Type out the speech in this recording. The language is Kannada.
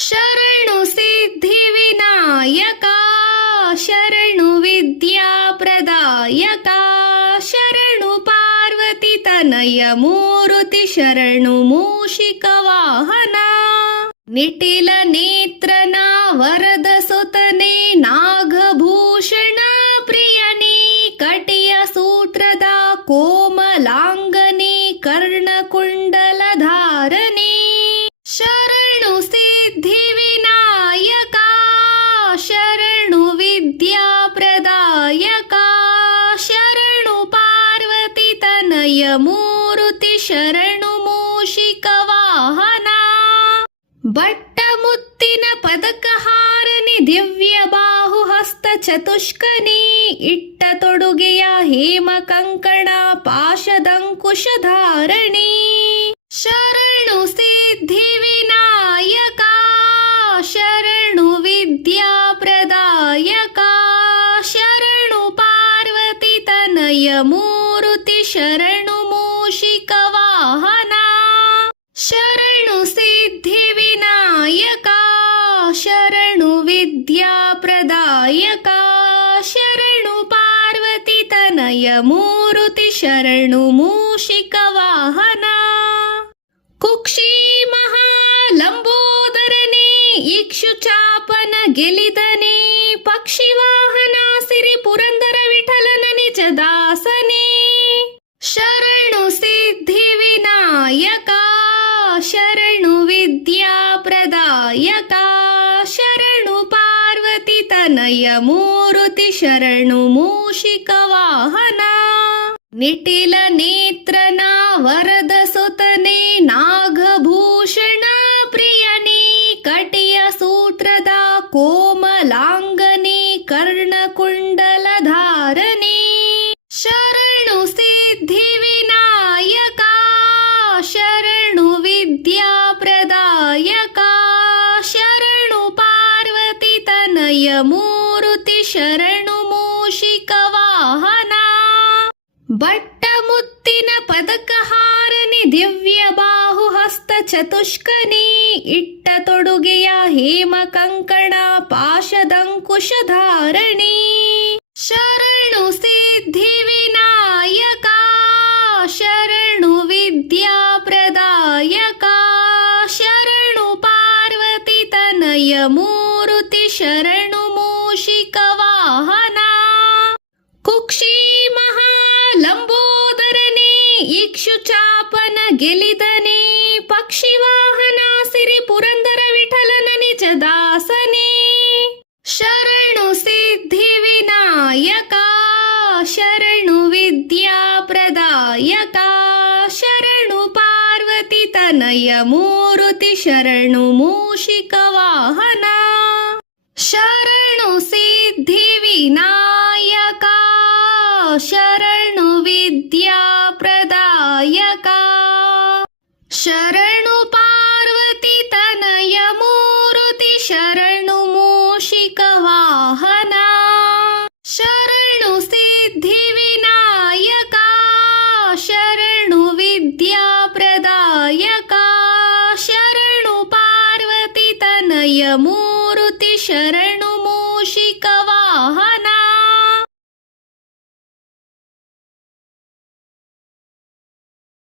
ಶರಣು ಸಿದ್ಧಿವಿನಾಯಕ ಶರಣು ವಿದ್ಯಾಪ್ರದಾಯಕ ಶರಣು ಪಾರ್ವತಿ ತನಯ ಮೂರುತಿ ಶರಣು ಮೂಷಿಕ ವಾಹನ ನಿಟಿಲ ನೇತ್ರನ ವರದ ಸುತನೆ ನಾಗಭೂಷಣ ಪ್ರಿಯನೇ ಕಟಿಯ ಸೂತ್ರದ ಕೋಮಲಾಂಗನೆ ಕರ್ಣಕುಂಡಲ ಧಾರನೆ ಶರಣು ಸಿದ್ಧಿವಿನಾಯಕ ಶರಣು ವಿದ್ಯಾಪ್ರದಾಯಕ ಶರಣು ಪಾರ್ವತಿ ತನಯ ಮೂರುತಿ ಶರಣು ಮೂಷಿಕ ವಾಹನ ಬಟ್ಟ ಮುತ್ತಿನ ಪದಕ ಹಾರನಿ ದಿವ್ಯ ಬಾಹು ಹಸ್ತ ಚತುಷ್ಕನಿ ಇಟ್ಟ ತೊಡುಗೆಯ ಹೇಮ ಕಂಕಣ ಪಾಶದಂಕುಶ ಧಾರಣಿ ಶರಣು ಸಿದ್ಧಿವಿನಾಯಕ ಶರಣು ವಿದ್ಯಾಪ್ರದಾಯಕ ಶರಣು ಪಾರ್ವತಿ ತನಯ ಮೂರುತಿ ಶರಣು ಮೂಷಿಕ ವಾಹನ ಶರಣು ಸಿದ್ಧಿವಿನಾಯಕ ಶರಣು ವಿದ್ಯಾಪ್ರದಾಯಕ ಶರಣು ಪಾರ್ವತಿ ತನಯ ಮೂರುತಿ ಶರಣು ಮೂಷಿಕ ವಾಹನ ಕುಕ್ಷಿ ಮಹಾಲಂಬೋದರನೇ ಇಕ್ಷುಚಾಪನ ಗೆಲಿದನೇ ಪಕ್ಷಿವಾಹನ ಸಿರಿ ಪುರಂದರ ವಿಠಲನ ನಿಜ ದಾಸನೇ ಶರಣು ಸಿದ್ಧಿವಿನಾಯಕ ಶರಣು ವಿದ್ಯಾಪ್ರದಾಯಕ ಶರಣು ಪಾರ್ವತಿ ತನಯ ಮೂರುತಿ ಶರಣು ಮೂಷಿಕ ವಾಹನ ನಿಟಿಲ ನೇತ್ರನ ವರದ ಸುತನೆ ನಾಗಭೂಷಣ ಪ್ರಿಯನೇ ಕಟಿಯ ಸೂತ್ರದ ಕೋಮಲಾಂಗನೆ ಕರ್ಣಕುಂಡಲ ಧಾರನೆ ಶರಣು ಸಿದ್ಧಿವಿನಾಯಕ ಶರಣು ವಿದ್ಯಾಪ್ರದಾಯಕ ಶರಣು ಪಾರ್ವತಿ ತನಯ ಮೂರುತಿ ಶರಣು ಮೂಷಿಕ ವಾಹನ ಬಟ್ಟ ಮುತ್ತಿನ ಪದಕ ಹಾರನಿ ದಿವ್ಯ ಬಾಹು ಹಸ್ತ ಚತುಷ್ಕನಿ ಇಟ್ಟ ತೊಡುಗೆಯ ಹೇಮ ಕಂಕಣ ಪಾಶದಂಕುಶ ಧಾರಣಿ ಶರಣು ಸಿದ್ಧಿವಿನಾಯಕ ಶರಣು ವಿದ್ಯಾಪ್ರದಾಯಕ ಶರಣು ಪಾರ್ವತಿ ತನಯ ಮೂರುತಿ ಶರಣು ಮೂಷಿಕ ವಾಹನ ಕುಕ್ಷಿ ಮಹಾಲಂಬೋದರನೇ ಇಕ್ಷುಚಾಪನ ಗೆಲಿದನೇ ಪಕ್ಷಿವಾಹನ ಸಿರಿ ಪುರಂದರ ವಿಠಲನ ನಿಜ ದಾಸನೇ ಶರಣು ಸಿದ್ಧಿವಿನಾಯಕ ಶರಣು ವಿದ್ಯಾಪ್ರದಾಯಕ ಶರಣು ಪಾರ್ವತಿ ತನಯ ಮೂರುತಿ ಶರಣು ಮೂಷಿಕ ವಾಹನ ಶರಣು ಸಿದ್ಧಿವಿನಾಯಕ ಶರಣು ವಿದ್ಯಾಪ್ರದಾಯಕ ಶರಣು ಪಾರ್ವತಿ ತನಯ ಮೂರುತಿ ಶರಣು ಮೂಷಿಕ ವಾಹನ ಶರಣು ಸಿದ್ಧಿವಿನಾಯಕ ಶರಣು ವಿದ್ಯಾಪ್ರದಾಯಕ ಶರಣು ಪಾರ್ವತಿ ತನಯ ಮೂರುತಿ ಶರಣು ಮೂಷಿಕ ವಾಹನ